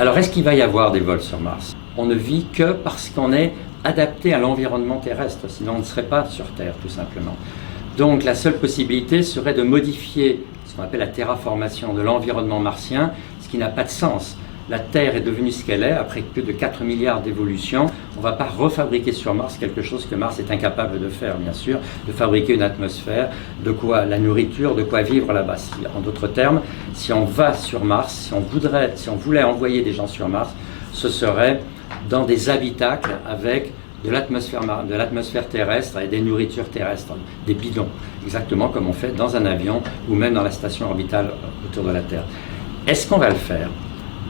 Alors, est-ce qu'il va y avoir des vols sur Mars? On ne vit que parce qu'on est adapté à l'environnement terrestre, sinon on ne serait pas sur Terre, tout simplement. Donc, la seule possibilité serait de modifier ce qu'on appelle la terraformation de l'environnement martien, ce qui n'a pas de sens. La Terre est devenue ce qu'elle est, après plus de 4 milliards d'évolutions. On ne va pas refabriquer sur Mars quelque chose que Mars est incapable de faire, bien sûr, de fabriquer une atmosphère, de quoi la nourriture, de quoi vivre là-bas. En d'autres termes, si on va sur Mars, si on voulait envoyer des gens sur Mars, ce serait dans des habitacles avec de l'atmosphère terrestre et des nourritures terrestres, des bidons, exactement comme on fait dans un avion ou même dans la station orbitale autour de la Terre. Est-ce qu'on va le faire?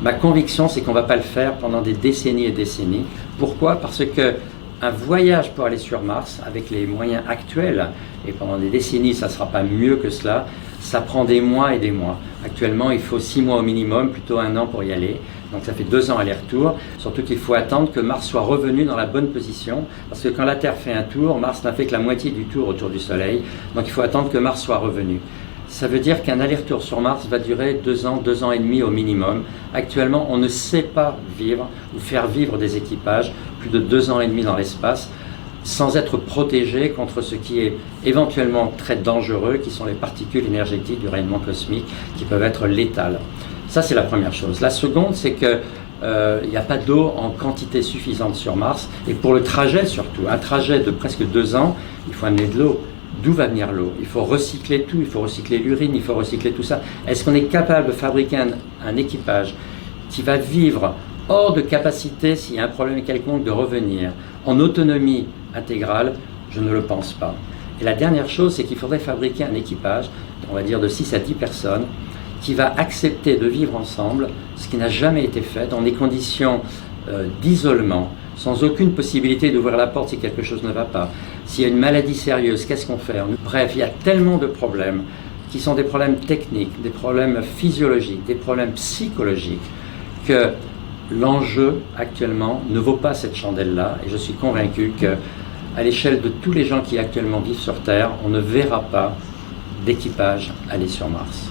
Ma conviction, c'est qu'on ne va pas le faire pendant des décennies et décennies. Pourquoi? Parce qu'un voyage pour aller sur Mars, avec les moyens actuels, et pendant des décennies, ça ne sera pas mieux que cela, ça prend des mois et des mois. Actuellement, il faut 6 mois au minimum, plutôt 1 an pour y aller. Donc ça fait 2 ans aller-retour. Surtout qu'il faut attendre que Mars soit revenu dans la bonne position. Parce que quand la Terre fait un tour, Mars n'a fait que la moitié du tour autour du Soleil. Donc il faut attendre que Mars soit revenu. Ça veut dire qu'un aller-retour sur Mars va durer 2 ans, 2 ans et demi au minimum. Actuellement, on ne sait pas vivre ou faire vivre des équipages plus de 2 ans et demi dans l'espace sans être protégé contre ce qui est éventuellement très dangereux, qui sont les particules énergétiques du rayonnement cosmique, qui peuvent être létales. Ça, c'est la première chose. La seconde, c'est que il n'y a pas d'eau en quantité suffisante sur Mars. Et pour le trajet surtout, un trajet de presque 2 ans, il faut amener de l'eau. D'où va venir l'eau? Il faut recycler tout, il faut recycler l'urine, il faut recycler tout ça. Est-ce qu'on est capable de fabriquer un équipage qui va vivre hors de capacité, s'il y a un problème quelconque, de revenir en autonomie intégrale? Je ne le pense pas. Et la dernière chose, c'est qu'il faudrait fabriquer un équipage, on va dire de 6 à 10 personnes, qui va accepter de vivre ensemble, ce qui n'a jamais été fait, dans des conditions d'isolement, sans aucune possibilité d'ouvrir la porte si quelque chose ne va pas. S'il y a une maladie sérieuse, qu'est-ce qu'on fait? Bref, il y a tellement de problèmes qui sont des problèmes techniques, des problèmes physiologiques, des problèmes psychologiques, que l'enjeu actuellement ne vaut pas cette chandelle-là. Et je suis convaincu qu'à l'échelle de tous les gens qui actuellement vivent sur Terre, on ne verra pas d'équipage aller sur Mars.